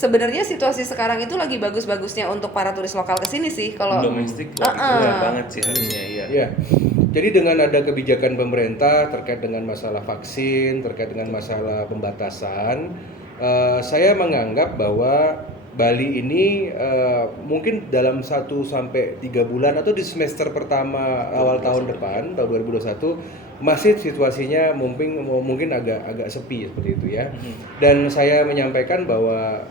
sebenarnya situasi sekarang itu lagi bagus-bagusnya untuk para turis lokal ke sini sih kalau domestik lagi keren banget sih harusnya. Iya. Ya, jadi dengan ada kebijakan pemerintah terkait dengan masalah vaksin, terkait dengan masalah pembatasan, saya menganggap bahwa Bali ini mungkin dalam 1 sampai 3 bulan atau di semester pertama awal tahun depan, tahun 2021, masih situasinya mungkin agak sepi seperti itu ya. Dan saya menyampaikan bahwa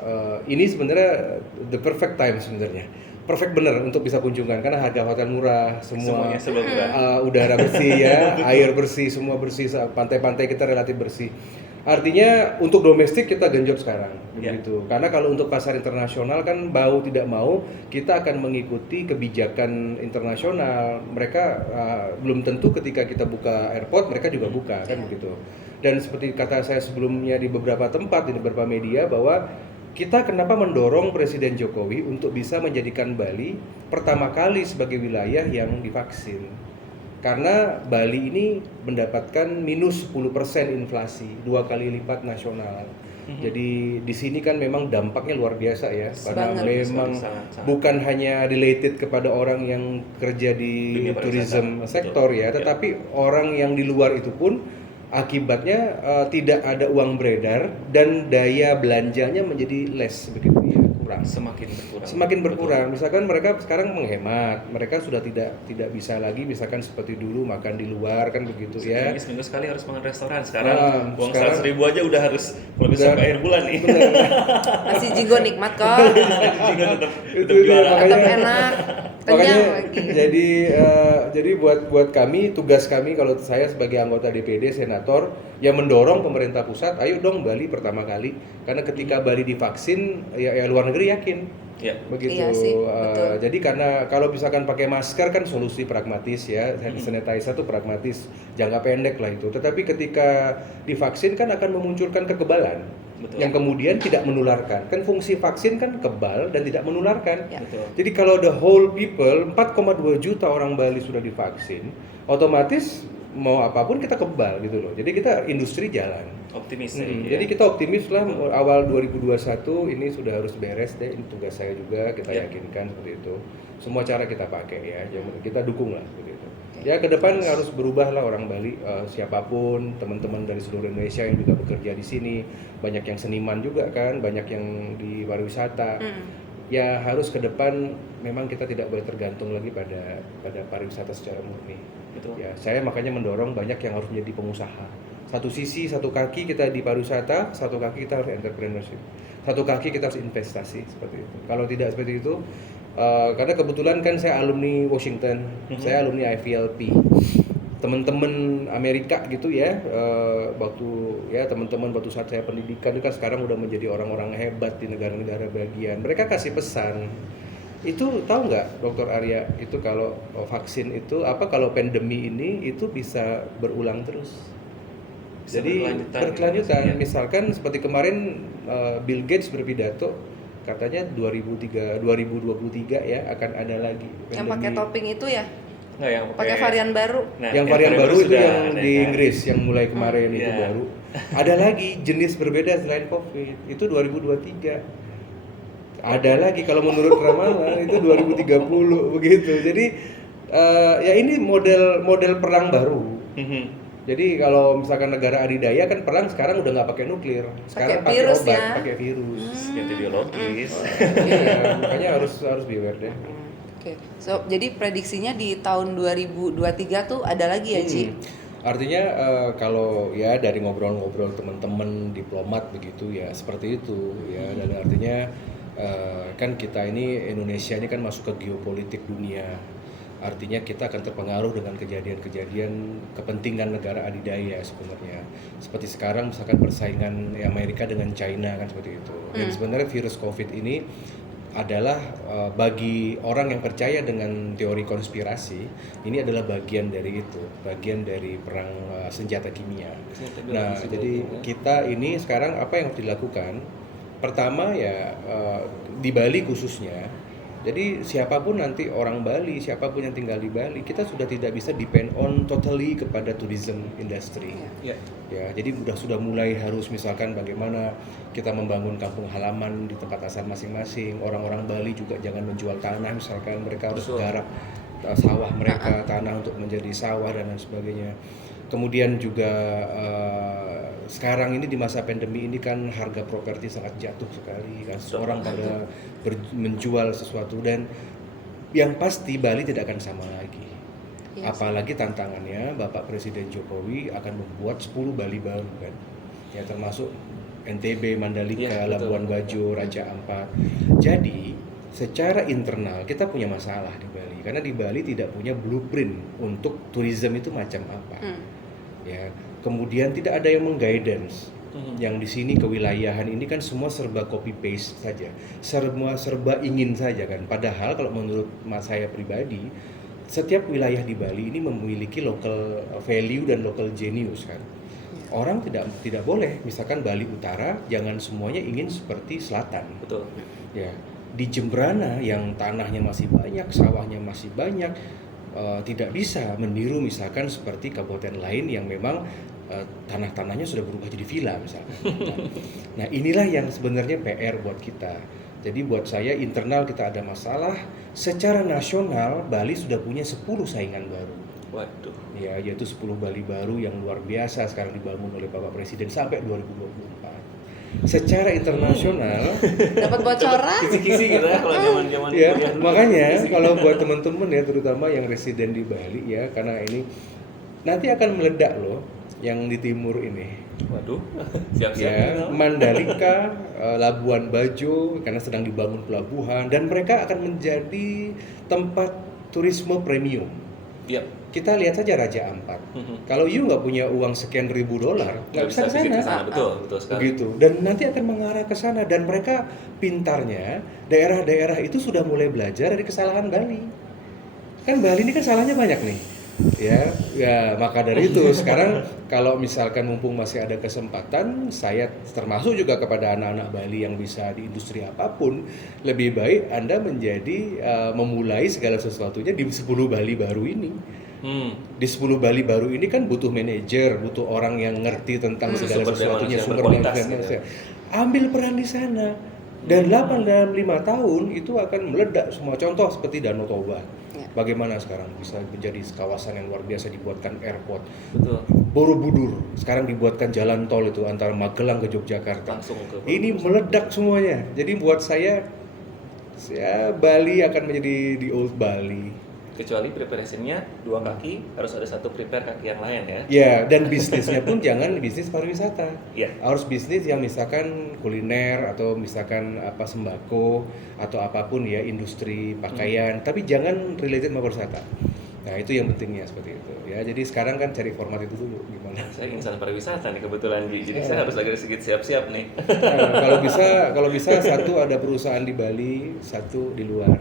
ini sebenarnya the perfect time sebenarnya. Perfect bener untuk bisa kunjungan karena harga hotel murah, Semuanya serba murah. udara bersih ya, air bersih, semua bersih, pantai-pantai kita relatif bersih. Artinya untuk domestik kita genjot sekarang, begitu. Karena kalau untuk pasar internasional kan mau tidak mau kita akan mengikuti kebijakan internasional. Mereka belum tentu ketika kita buka airport mereka juga buka kan begitu. Dan seperti kata saya sebelumnya di beberapa tempat di beberapa media bahwa kita kenapa mendorong Presiden Jokowi untuk bisa menjadikan Bali pertama kali sebagai wilayah yang divaksin. Karena Bali ini mendapatkan minus 10% inflasi, 2 kali lipat nasional. Jadi di sini kan memang dampaknya luar biasa ya, karena memang sangat. bukan hanya related kepada orang yang kerja di tourism sektor ya, tetapi orang yang di luar itu pun akibatnya tidak ada uang beredar dan daya belanjanya menjadi less begitu ya, kurang. Semakin berkurang. Misalkan mereka sekarang menghemat, mereka sudah tidak bisa lagi misalkan seperti dulu makan di luar kan begitu ya. Seminggu sekali harus makan restoran. Sekarang uang 100.000 aja udah harus kalau bisa sampai akhir bulan nih. Nasi jigo nikmat kok. Tetap juara. Tetap enak. Kenyang lagi. Jadi buat kami, tugas kami kalau saya sebagai anggota DPD senator yang mendorong pemerintah pusat, ayo dong Bali pertama kali, karena ketika Bali divaksin ya luar negeri yakin. Ya. Begitu. Iya sih, betul. Jadi karena kalau misalkan pakai masker kan solusi pragmatis ya, hand sanitizer itu pragmatis, jangka pendek lah itu. Tetapi ketika divaksin kan akan memunculkan kekebalan. Betul. Yang kemudian tidak menularkan. Kan fungsi vaksin kan kebal dan tidak menularkan. Ya. Betul. Jadi kalau the whole people, 4,2 juta orang Bali sudah divaksin, otomatis mau apapun kita kebal gitu loh. Jadi kita industri jalan. Optimis Jadi kita optimis lah awal 2021 ini sudah harus beres deh. Ini tugas saya juga, kita yakinkan seperti itu. Semua cara kita pakai ya, kita dukung lah begitu. Ya ke depan harus berubah lah orang Bali, siapapun teman-teman dari seluruh Indonesia yang juga bekerja di sini, banyak yang seniman juga kan, banyak yang di pariwisata. Ya harus ke depan memang kita tidak boleh tergantung lagi pada pariwisata secara murni. Betul. Ya saya makanya mendorong banyak yang harus menjadi pengusaha. Satu sisi, satu kaki kita di pariwisata, satu kaki kita harus entrepreneurship, satu kaki kita harus investasi seperti itu. Kalau tidak seperti itu, karena kebetulan kan saya alumni Washington, saya alumni IVLP, teman-teman Amerika gitu ya, teman-teman waktu saat saya pendidikan itu kan sekarang udah menjadi orang-orang hebat di negara-negara bagian. Mereka kasih pesan, itu tahu nggak Dr. Arya, itu kalau vaksin itu kalau pandemi ini itu bisa berulang terus. Jadi berkelanjutan. Misalkan seperti kemarin Bill Gates berpidato katanya 2023 ya akan ada lagi pandemi. Yang pakai topping itu ya? Nggak, yang pakai varian baru. Nah, yang varian baru itu yang di kan? Inggris yang mulai kemarin itu baru. Ada lagi jenis berbeda selain COVID. Itu 2023. Ada lagi kalau menurut ramalan itu 2030 begitu. Jadi ya ini model perang baru. Jadi kalau misalkan negara adidaya kan perang sekarang udah nggak pakai nuklir, sekarang pakai obat, pakai virus. Ganti biologis. Iya, makanya harus beware deh. Oke. So jadi prediksinya di tahun 2023 tuh ada lagi ya, Ci? Artinya kalau ya dari ngobrol-ngobrol teman-teman diplomat begitu ya seperti itu ya, dan artinya kan kita ini Indonesia ini kan masuk ke geopolitik dunia. Artinya kita akan terpengaruh dengan kejadian-kejadian kepentingan negara adidaya sebenarnya. Seperti sekarang misalkan persaingan Amerika dengan China kan seperti itu. Dan sebenarnya virus COVID ini adalah bagi orang yang percaya dengan teori konspirasi, ini adalah bagian dari itu, bagian dari perang senjata kimia. Nah, jadi kita ini sekarang apa yang harus dilakukan? Pertama ya di Bali khususnya Jadi siapapun nanti orang Bali, siapapun yang tinggal di Bali, kita sudah tidak bisa depend on totally kepada tourism industry. Ya. Ya, jadi sudah mulai harus misalkan bagaimana kita membangun kampung halaman di tempat asal masing-masing. Orang-orang Bali juga jangan menjual tanah, misalkan mereka harus garap sawah mereka, tanah untuk menjadi sawah dan lain sebagainya. Kemudian juga sekarang ini di masa pandemi ini kan harga properti sangat jatuh sekali kan, orang pada menjual sesuatu, dan yang pasti Bali tidak akan sama lagi. Yes. Apalagi tantangannya Bapak Presiden Jokowi akan membuat 10 Bali baru kan, ya termasuk NTB, Mandalika, Labuan Bajo, Raja Ampat. Jadi secara internal kita punya masalah di Bali karena di Bali tidak punya blueprint untuk tourism itu macam apa. Ya, kemudian tidak ada yang mengguidance. Yang di sini kewilayahan ini kan semua serba copy paste saja, semua serba ingin saja kan. Padahal kalau menurut saya pribadi, setiap wilayah di Bali ini memiliki local value dan local genius kan. Orang tidak boleh, misalkan Bali Utara jangan semuanya ingin seperti selatan. Betul. Ya, di Jembrana yang tanahnya masih banyak, sawahnya masih banyak, tidak bisa meniru misalkan seperti kabupaten lain yang memang tanah-tanahnya sudah berubah jadi villa misalkan. Nah inilah yang sebenarnya PR buat kita. Jadi buat saya internal kita ada masalah. Secara nasional Bali sudah punya 10 saingan baru. Waduh. Ya, yaitu 10 Bali baru yang luar biasa sekarang dibangun oleh Bapak Presiden sampai 2024. Secara internasional dapat bocoran kisi-kisi gitu ya kalau zaman-zaman ya, makanya kalau buat teman-teman ya terutama yang residen di Bali ya, karena ini nanti akan meledak loh yang di timur ini. Waduh, siap-siap ya, Mandalika, Labuan Bajo karena sedang dibangun pelabuhan dan mereka akan menjadi tempat turisme premium. Yep. Kita lihat saja Raja Ampat. Kalau you nggak punya uang sekian ribu dolar, nggak bisa ke sana. Betul sekali. Begitu. Dan nanti akan mengarah ke sana, dan mereka pintarnya daerah-daerah itu sudah mulai belajar dari kesalahan Bali. Kan Bali ini kan salahnya banyak nih. Ya, maka dari itu sekarang kalau misalkan mumpung masih ada kesempatan, saya termasuk juga kepada anak-anak Bali yang bisa di industri apapun, lebih baik Anda memulai segala sesuatunya di 10 Bali baru ini. Di 10 Bali baru ini kan butuh manajer, butuh orang yang ngerti tentang segala sesuatunya, sumber daya manusia. Ambil peran di sana. Dan dalam 5 tahun itu akan meledak semua. Contoh seperti Danau Toba. Bagaimana sekarang bisa menjadi kawasan yang luar biasa, dibuatkan airport. Betul. Borobudur sekarang dibuatkan jalan tol itu antara Magelang ke Yogyakarta. Ini meledak semuanya. Jadi buat saya Bali akan menjadi the old Bali. Kecuali preparasinya 2 kaki, harus ada 1 prepare kaki yang lain ya. Ya, dan bisnisnya pun jangan bisnis pariwisata. Ya. Harus bisnis yang misalkan kuliner atau misalkan sembako atau apapun ya, industri pakaian, tapi jangan related sama pariwisata. Nah, itu yang pentingnya seperti itu. Ya, jadi sekarang kan cari format itu dulu gimana. Saya insan pariwisata nih kebetulan, jadi saya harus agak sedikit siap-siap nih. Nah, kalau bisa 1 ada perusahaan di Bali, 1 di luar.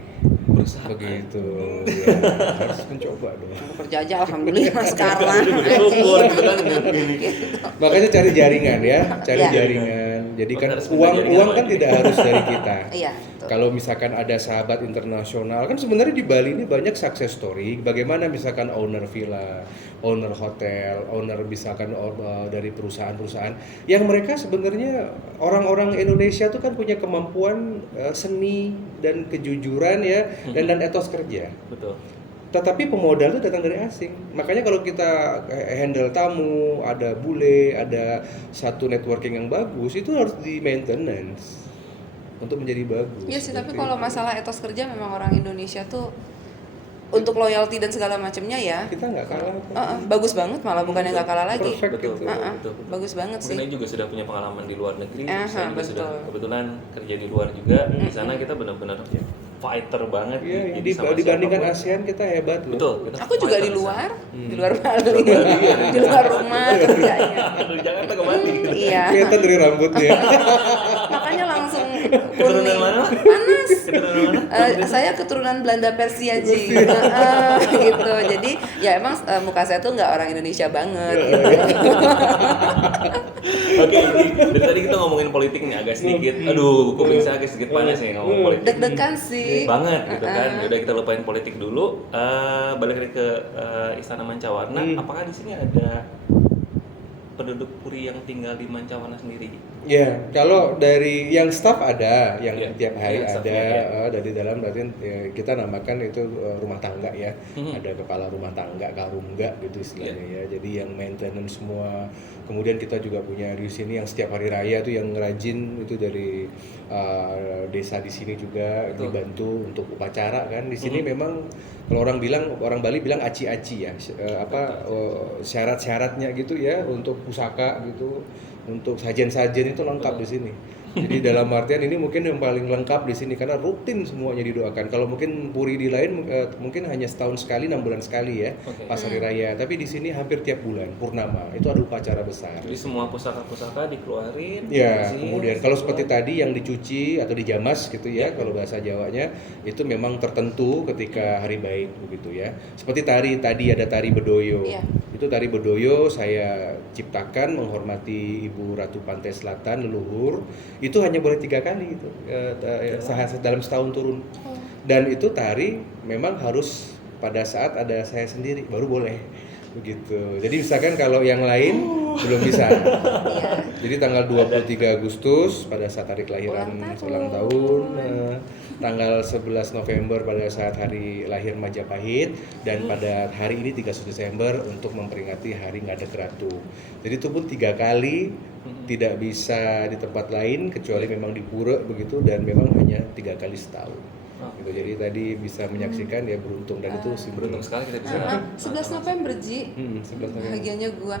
Perusahaan. Begitu. Ya, harus mencoba dong. Kerja aja alhamdulillah sekarang. Makanya cari jaringan ya, cari jaringan. Jadi kan uang kan tidak harus dari kita. Iya. Kalau misalkan ada sahabat internasional, kan sebenarnya di Bali ini banyak success story. Bagaimana misalkan owner villa, owner hotel, owner misalkan dari perusahaan-perusahaan yang mereka sebenarnya orang-orang Indonesia tuh kan punya kemampuan seni dan kejujuran ya, dan etos kerja. Betul. Tetapi pemodal itu datang dari asing. Makanya kalau kita handle tamu, ada bule, ada satu networking yang bagus, itu harus di maintenance untuk menjadi bagus. Iya sih, tapi kalau masalah etos kerja memang orang Indonesia tuh untuk loyalty dan segala macamnya ya. Kita nggak kalah. Bagus banget, malah bukannya nggak kalah lagi. Betul. Bagus banget sih. Mungkin juga sudah punya pengalaman di luar negeri. Saya juga sudah kebetulan kerja di luar juga. Di sana kita benar-benar fighter banget. Iya, dibandingkan ASEAN kita hebat loh. Betul. Aku juga di luar Bali, di luar rumah kerjanya. Dari Jakarta ke Bali. Iya. Kelihatan dari rambutnya. Makanya langsung Keturunan kuning. mana? Panas. Keturunan mana? Saya keturunan Belanda Persia Ji. Gitu. Jadi ya emang muka saya tuh nggak orang Indonesia banget gitu. Oke, ini dari tadi kita ngomongin politik nih agak sedikit. Aduh, kuping saya agak sedikit panas nih ngomong politik. Deg-degan sih. Banget gitu kan. Udah kita lupain politik dulu. Balik lagi ke Istana Mancawarna. Apakah di sini ada penduduk Puri yang tinggal di Mancawarna sendiri? Ya, kalau dari yang staff ada, yang Iya, tiap hari yang ada, staffnya, dari dalam berarti kita namakan itu rumah tangga ya. Ada kepala rumah tangga, karungga gitu istilahnya ya. Jadi yang maintenance semua. Kemudian kita juga punya di sini yang setiap hari raya tuh yang rajin itu dari desa di sini juga dibantu untuk upacara kan. Di sini memang kalau orang Bali bilang aci-aci ya, syarat-syaratnya gitu ya untuk pusaka gitu, untuk sajian-sajian itu lengkap di sini. Jadi dalam artian ini mungkin yang paling lengkap di sini karena rutin semuanya didoakan. Kalau mungkin puri di lain mungkin hanya setahun sekali, 6 bulan sekali ya, pas hari raya. Tapi di sini hampir tiap bulan purnama itu ada upacara besar. Jadi semua pusaka-pusaka dikeluarin. Ya, kemudian kalau seperti tadi yang dicuci atau dijamas gitu ya, kalau bahasa Jawanya itu memang tertentu ketika hari baik begitu ya. Seperti tadi ada tari bedoyo. Iya. Itu tari bedoyo saya ciptakan menghormati Ibu Ratu Pantai Selatan leluhur. Itu hanya boleh 3 kali itu dalam setahun turun. Dan itu tari memang harus pada saat ada saya sendiri baru boleh begitu. Jadi misalkan kalau yang lain belum bisa. Jadi tanggal 23 Agustus pada saat hari kelahiran ulang tahun, tanggal 11 November pada saat hari lahir Majapahit, dan pada hari ini 31 Desember untuk memperingati hari Ngadeg Ratu. Jadi itu pun 3 kali, tidak bisa di tempat lain kecuali memang di pura begitu, dan memang hanya 3 kali setahun. Gitu. Jadi tadi bisa menyaksikan ya beruntung, dan itu sih Beruntung sekali kita bisa. 11 November Ji. 11 November. Bahagianya gua.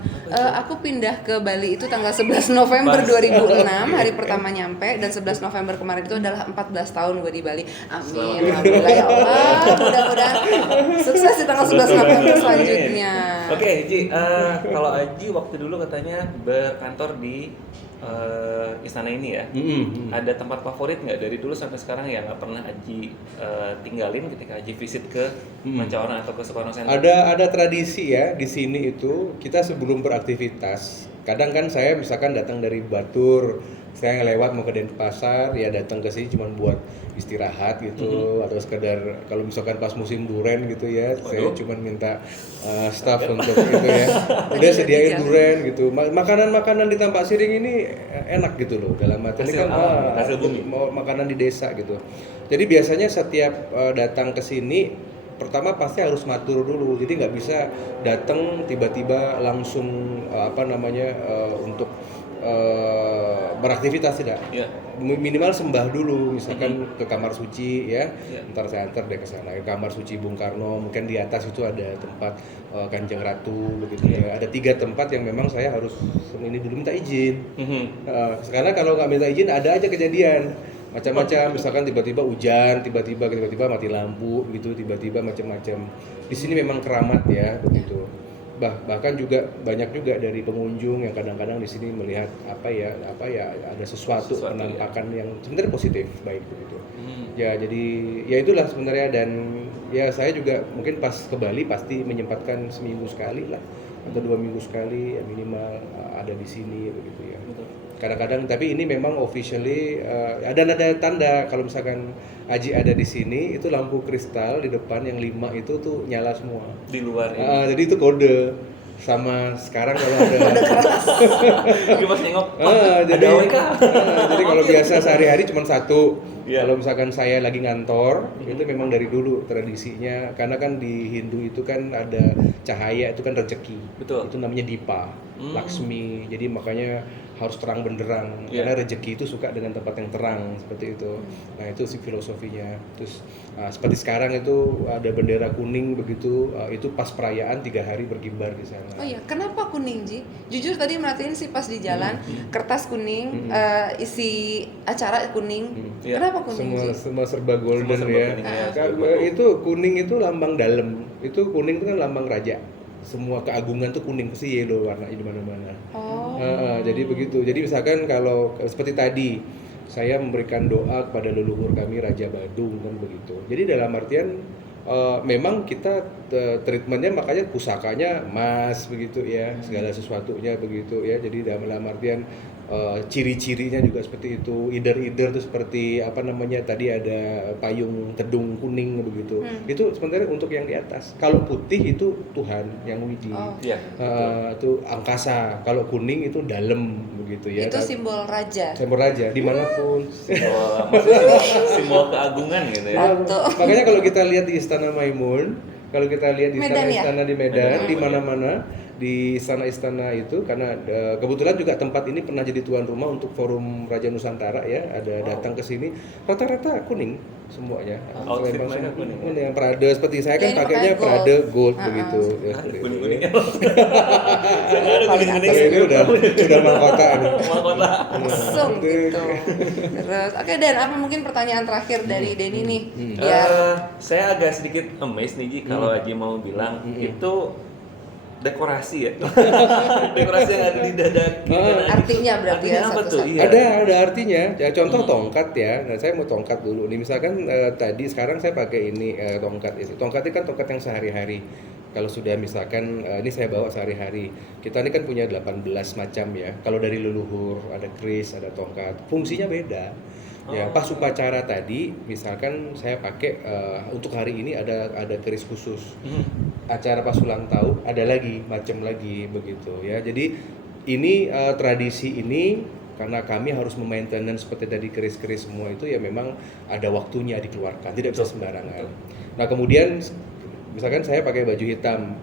Aku pindah ke Bali itu tanggal 11 November 2006, hari pertama nyampe, dan 11 November kemarin itu adalah 14 tahun gua di Bali. Amin. Alhamdulillah ya Allah. Mudah-mudahan sukses di tanggal 11 November selanjutnya. Oke, Ji, kalau Aji waktu dulu katanya berkantor di istana ini ya. Ada tempat favorit nggak dari dulu sampai sekarang yang nggak pernah Aji tinggalin ketika Aji visit ke Mancawarna atau ke Sukarno Center? Ada tradisi ya di sini itu, kita sebelum beraktivitas, kadang kan saya misalkan datang dari Batur, saya ngelewat mau ke Denpasar, ya datang ke sini cuma buat istirahat gitu, atau sekedar kalau misalkan pas musim duren gitu ya, saya cuma minta staff untuk itu ya, udah sediain duren gitu. Makanan-makanan di Tampak Siring ini enak gitu loh, dalam arti ini kan hasil bumi. makanan di desa gitu. Jadi biasanya setiap datang ke sini, pertama pasti harus matur dulu, jadi nggak bisa datang tiba-tiba langsung untuk beraktivitas, tidak. Minimal sembah dulu, misalkan ke kamar suci ya, ntar saya antar deh ke sana, ke kamar suci Bung Karno, mungkin di atas itu ada tempat Kanjeng Ratu begitu ya. Ada 3 tempat yang memang saya harus ini dulu minta izin. Karena kalau nggak minta izin ada aja kejadian macam-macam, misalkan tiba-tiba hujan, tiba-tiba mati lampu gitu, tiba-tiba macam-macam. Di sini memang keramat ya begitu. Bahkan juga banyak juga dari pengunjung yang kadang-kadang di sini melihat apa ya ada sesuatu penampakan yang sebenarnya positif, baik begitu. Ya jadi ya itulah sebenarnya, dan ya saya juga mungkin pas ke Bali pasti menyempatkan seminggu sekali lah atau 2 minggu sekali ya minimal ada di sini begitu ya. Kadang-kadang, tapi ini memang officially ada tanda kalau misalkan Aji ada di sini, itu lampu kristal di depan yang 5 itu tuh nyala semua. Di luar ini. Jadi itu kode. Sama sekarang kalau ada Jadi pas nengok, jadi ada WK. jadi kalau biasa sehari-hari cuma 1. Iya. Kalau misalkan saya lagi ngantor, itu memang dari dulu tradisinya, karena kan di Hindu itu kan ada cahaya, itu kan rezeki. Betul. Itu namanya Dipa, Laksmi. Jadi makanya harus terang benderang, karena rezeki itu suka dengan tempat yang terang seperti itu. Nah itu sih filosofinya. Terus seperti sekarang itu ada bendera kuning begitu, itu pas perayaan 3 hari berkibar di sana. Oh iya, kenapa kuning Ji? Jujur tadi merhatiin sih pas di jalan, kertas kuning, isi acara kuning. Kenapa kuning Ji? Semua serba golden Semua serba ya. kuning ya, Itu kuning itu lambang dalam. Itu kuning itu kan lambang raja. Semua keagungan tuh kuning, pasti yellow warnanya di mana-mana. Jadi begitu. Jadi misalkan kalau seperti tadi saya memberikan doa kepada leluhur kami Raja Badung kan begitu. Jadi dalam artian memang kita treatmentnya makanya pusakanya emas begitu ya, segala sesuatunya begitu ya. Jadi dalam artian ciri-cirinya juga seperti itu. Either itu seperti apa namanya tadi ada payung tedung kuning begitu. Itu sebenarnya untuk yang di atas. Kalau putih itu Tuhan yang widi. Iya. Itu angkasa. Kalau kuning itu dalam begitu ya. Itu simbol raja. Simbol raja dimanapun. Maksudnya simbol keagungan gitu ya. Makanya kalau kita lihat di Istana Maimun, kalau kita lihat di Medan ya? istana di Medan, di mana-mana di istana-istana itu, karena kebetulan juga tempat ini pernah jadi tuan rumah untuk Forum Raja Nusantara ya, ada datang ke sini, rata-rata kuning semuanya. Outfit mereka kuning. Yang Prada seperti saya kan Ya, ini pakainya pakai gold. Prada gold begitu. Ya, seperti itu, Kuning-kuning. ya. Paling Tapi ini udah mahkota nih. Mahkota. Langsung gitu. Terus, oke Dan, apa mungkin pertanyaan terakhir dari Denny nih? Biar Saya agak sedikit amazed nih Ji, kalau Aji mau bilang itu dekorasi ya. Dekorasi yang ada di dada kita. Artinya berarti ya, Artinya apa tuh? satu-satu. Iya. Ada artinya. Ya contoh tongkat ya. Nah, saya mau tongkat dulu nih. Misalkan tadi sekarang saya pakai ini tongkat ini. Tongkat ini kan tongkat yang sehari-hari. Kalau sudah misalkan ini saya bawa sehari-hari. Kita ini kan punya 18 macam ya. Kalau dari leluhur ada keris, ada tongkat. Fungsinya beda. Ya, pas upacara tadi misalkan saya pakai untuk hari ini ada keris khusus. Acara pas ulang tahun ada lagi macam lagi begitu ya. Jadi ini tradisi ini karena kami harus memaintenance seperti tadi keris-keris semua itu ya memang ada waktunya dikeluarkan, tidak bisa sembarangan. Nah, kemudian misalkan saya pakai baju hitam.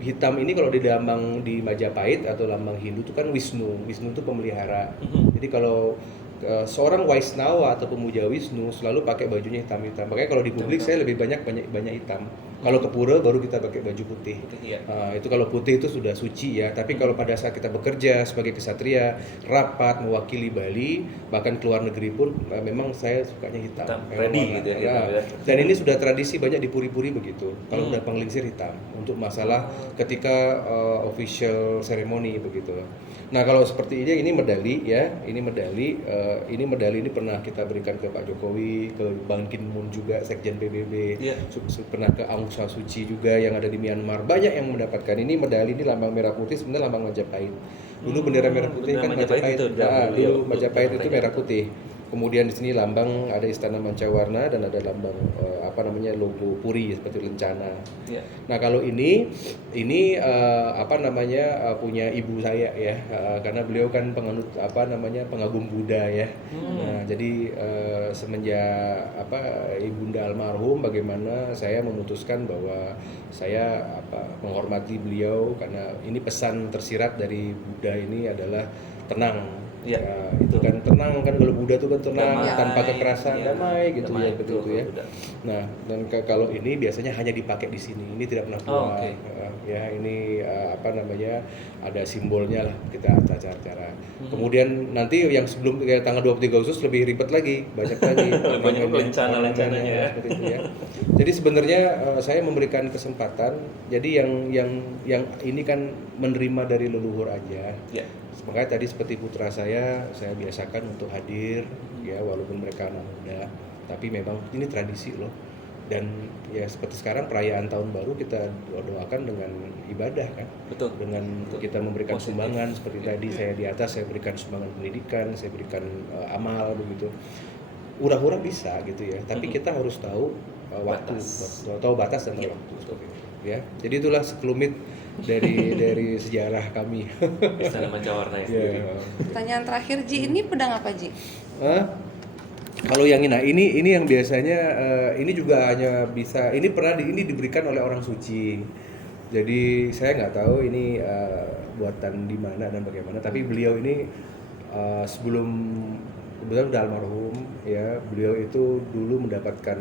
Hitam ini kalau di lambang di Majapahit atau lambang Hindu itu kan Wisnu. Wisnu itu pemelihara. Jadi kalau seorang Waisnawa atau pemuja Wisnu selalu pakai bajunya hitam-hitam. Makanya kalau di publik saya lebih banyak hitam. Kalau ke pura baru kita pakai baju putih. Iya. Itu kalau putih itu sudah suci ya. Tapi kalau pada saat kita bekerja sebagai ksatria, rapat mewakili Bali, bahkan keluar negeri pun memang saya sukanya hitam. Hitam, Memang ready warna. gitu ya, Ya. hitam ya. Dan ini sudah tradisi banyak di puri-puri begitu. Kalau udah penglingsir hitam untuk masalah ketika official ceremony begitu. Nah, kalau seperti ini medali ya. Ini medali ini pernah kita berikan ke Pak Jokowi, ke Ban Ki-moon juga, Sekjen PBB. Iya. Pernah ke Aung San Suu Kyi juga yang ada di Myanmar. Banyak yang mendapatkan ini medali, ini lambang merah putih sebenarnya lambang Majapahit. Dulu bendera merah putih bendera kan Majapahit Majapahit. itu, Dulu betul, Majapahit itu betul. merah putih. Kemudian di sini lambang ada Istana Mancawarna dan ada lambang logo Puri seperti lencana. Iya. Nah, kalau ini punya ibu saya ya, karena beliau kan penganut pengagum Buddha ya. Nah, jadi semenjak ibunda almarhum, bagaimana saya memutuskan bahwa saya menghormati beliau karena ini pesan tersirat dari Buddha ini adalah tenang. Iya. Ya, itu kan tenang kan, kalau Buddha itu kan tenang, Damai, tanpa kekerasan, iya. damai gitu Damai, ya, betul betul, ya. Buddha. Nah, dan kalau ini biasanya hanya dipakai di sini. Ini tidak pernah keluar. oke. Ya, ini ada simbolnya lah kita acara-acara. Kemudian nanti yang sebelum tanggal 23 Agustus lebih ribet lagi, banyak lagi. Banyak lencana-lencananya ya. Seperti itu ya. Jadi sebenarnya saya memberikan kesempatan. Jadi yang ini kan menerima dari leluhur aja. Iya. Makanya tadi seperti putra saya biasakan untuk hadir ya, walaupun mereka anak muda, tapi memang ini tradisi loh. Dan ya seperti sekarang perayaan tahun baru kita doakan dengan ibadah kan. Betul. Dengan Betul. kita memberikan Positif. sumbangan seperti tadi saya di atas saya berikan sumbangan pendidikan, saya berikan amal begitu. Hura-hura bisa gitu ya, tapi kita harus tahu waktu, tahu batas dan Iya, waktu. betul. Ya. Jadi itulah sekelumit dari sejarah kami. Istana Mancawarna ya sendiri. Ya. Pertanyaan terakhir Ji, ini pedang apa Ji? Kalau yang ini yang biasanya ini juga hanya bisa ini diberikan oleh orang suci. Jadi saya nggak tahu ini buatan di mana dan bagaimana. Tapi beliau ini sebelum kebetulan udah almarhum ya, beliau itu dulu mendapatkan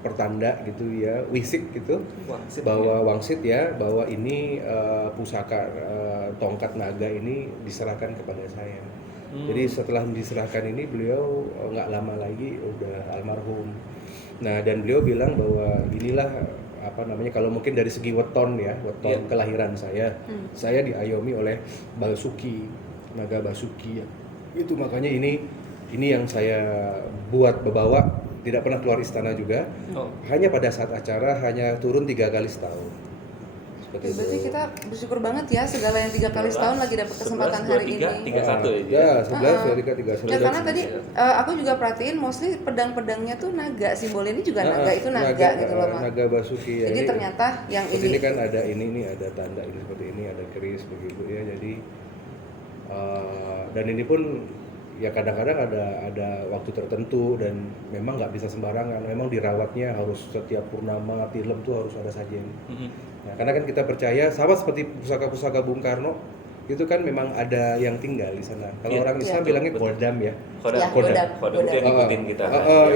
pertanda gitu ya, wisik gitu. Wangsit. Wangsit ya, bahwa ini pusaka tongkat naga ini diserahkan kepada saya. Jadi setelah diserahkan ini beliau nggak lama lagi udah almarhum. Nah, dan beliau bilang bahwa inilah kalau mungkin dari segi weton kelahiran saya diayomi oleh Basuki, naga Basuki ya. Itu makanya ini ini yang saya buat bawa, tidak pernah keluar istana juga. Hanya pada saat acara hanya turun 3 kali setahun. Seperti Berarti itu. kita bersyukur banget ya segala yang 3 kali setahun lagi dapat kesempatan hari ini. 31 Ya, 11 dari 31. Ya karena tadi aku juga perhatiin mostly pedang-pedangnya tuh naga, simbol ini juga naga, itu naga gitu loh, Mak. Naga Basuki ya. Jadi Ini ternyata yang seperti ini ini kan ada ini ada tanda ini seperti ini, ada keris begitu ya. Jadi dan ini pun ya kadang-kadang ada waktu tertentu dan memang nggak bisa sembarangan. Memang dirawatnya harus setiap purnama film tuh harus ada sajian. Nah, karena kan kita percaya sama seperti pusaka-pusaka Bung Karno itu kan memang ada yang tinggal di sana. Kalau orang Islam bilangnya kodam ya. Kodam itu yang ngikutin kita.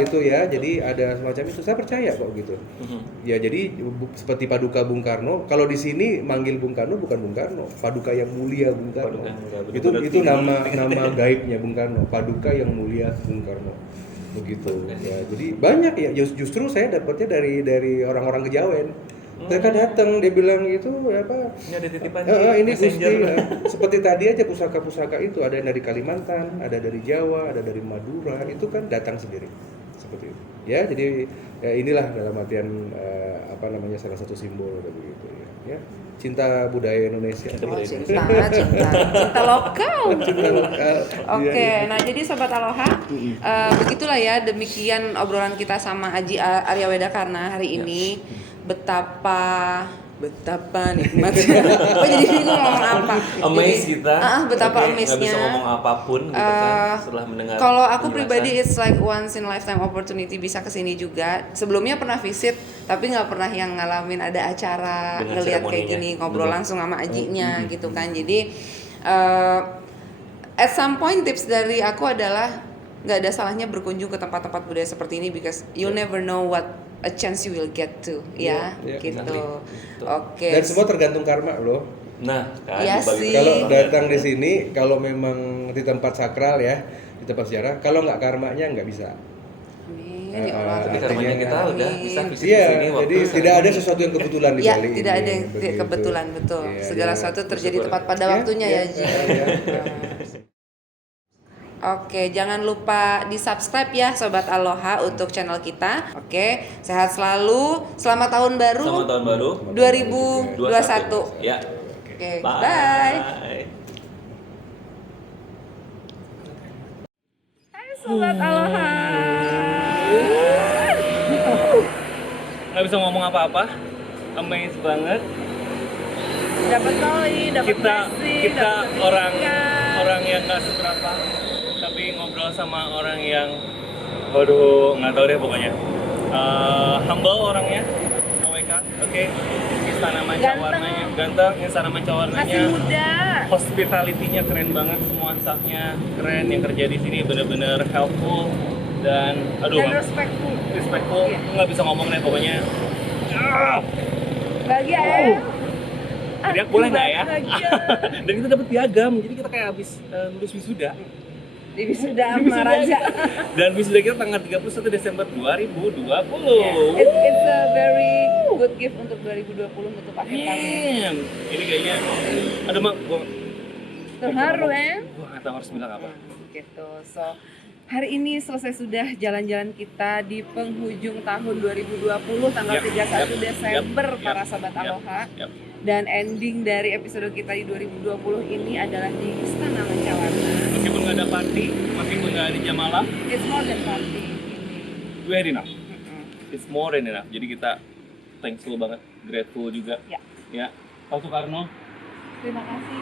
Itu ya, jadi ada semacam itu. Saya percaya kok gitu. Ya jadi seperti Paduka Bung Karno. Kalau di sini manggil Bung Karno bukan Bung Karno, Paduka yang mulia Bung Karno. Itu nama gaibnya Bung Karno, Paduka yang mulia Bung Karno. Begitu. Ya, jadi banyak ya. Justru saya dapatnya dari orang-orang Kejawen. Mereka datang, dia bilang itu apa? Ini ada titipan ini Gusti. Seperti tadi aja pusaka-pusaka itu ada yang dari Kalimantan, ada dari Jawa, ada dari Madura, itu kan datang sendiri. Seperti itu. Ya, jadi ya inilah dalam artian salah satu simbol begitu ya. Cinta budaya Indonesia. Cinta lokal. Oke, nah jadi Sobat Aloha, begitulah ya, demikian obrolan kita sama Aji Arya Wedakarna hari ini. Betapa nikmatnya. Aku jadi bingung ngomong apa. Amaze kita. Betapa amaze-nya. Nggak bisa ngomong apapun gitu kan setelah mendengar. Kalau aku pribadi it's like once in lifetime opportunity bisa kesini juga. Sebelumnya pernah visit tapi nggak pernah yang ngalamin ada acara ngelihat kayak gini, ngobrol langsung sama Ajinya gitu kan. Jadi at some point tips dari aku adalah nggak ada salahnya berkunjung ke tempat-tempat budaya seperti ini because you never know what a chance you will get to gitu. Oke. Dan semua tergantung karma loh. Nah, kan ya sih. Kalau datang di sini, kalau memang di tempat sakral ya, di tempat sejarah, kalau nggak karmanya nggak bisa. Amin ya Allah. Tapi karmanya kita udah bisa visit Iya, sini waktu jadi tidak ada sesuatu yang kebetulan di Bali tidak ini. ada yang kebetulan, betul. Iya, segala sesuatu terjadi tepat pada waktunya ya, Ji. Oke, jangan lupa di-subscribe ya Sobat Aloha untuk channel kita. Oke, sehat selalu. Selamat tahun baru. Selamat tahun baru 2021. Ya. Oke, bye. Hai Sobat Aloha. Nggak bisa ngomong apa-apa. Amazed banget. Dapat kali, dapat kita orang yang nggak seberapa, tapi ngobrol sama orang yang nggak tahu deh pokoknya humble orangnya. Oke. Istana Manca warnanya ganteng, Istana Manca warnanya masih muda, hospitality-nya keren banget, semua staff-nya keren, yang kerja di sini bener-bener helpful dan respectful. Nggak bisa ngomong deh pokoknya. Bahagia ya. Teriak boleh nggak ya? Dan kita dapat piagam, jadi kita kayak habis lulus wisuda. Di wisuda Maharaja. Dan wisuda kita tanggal 31 Desember 2020. It's a very good gift untuk 2020 untuk akhir tahun. Ini kayaknya ada gua terharu ya. Gua nggak tahu harus bilang apa. Gitu. So hari ini selesai sudah jalan-jalan kita di penghujung tahun 2020 tanggal 31 Desember para Sobat Aloha. Dan ending dari episode kita di 2020 ini adalah di Istana Manca Warna. Meskipun nggak ada party, meskipun nggak ada jam malam, it's more than party. we had enough. It's more than enough. Jadi kita thankful banget, grateful juga. Ya. Pak Soekarno. Terima kasih.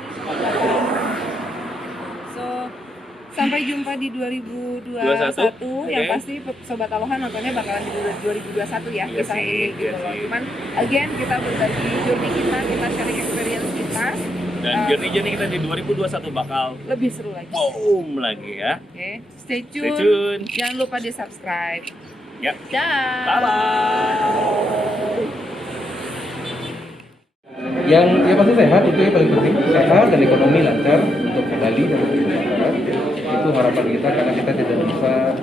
So sampai jumpa di 2021. Yang pasti Sobat Aloha nontonnya bakalan di 2021 ya, kisah ini gitu loh. Cuman again kita berbagi journey kita sharing experience kita. Dan journey kita di 2021 bakal lebih seru lagi. Boom lagi ya. Oke, stay tune. Jangan lupa di subscribe. Ya. Dah. Bye. Yang pasti sehat itu yang paling penting, sehat dan ekonomi lancar untuk Bali dan untuk Nusantara. Itu harapan kita karena kita tidak bisa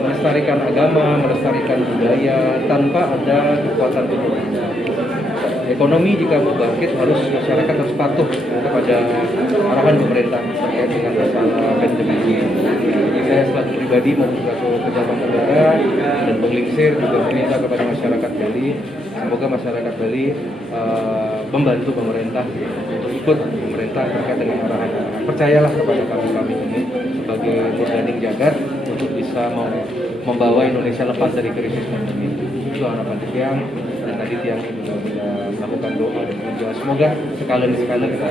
melestarikan agama, melestarikan budaya tanpa ada kekuatan ekonomi. ekonomi jika mau bangkit masyarakat harus patuh kepada arahan pemerintah terkait dengan masalah pandemi ini. Jadi saya selaku pribadi maupun selaku pejabat negara dan penglingsir juga meminta kepada masyarakat Bali, semoga masyarakat Bali membantu pemerintah untuk ikut pemerintah terkait dengan arahan-arahan. Percayalah kepada kami ini sebagai murdaning jagat untuk bisa membawa Indonesia lepas dari krisis pandemi. Itu harapan Tiang, dan tadi Tiang juga sudah melakukan doa dan berdoa semoga sekali kita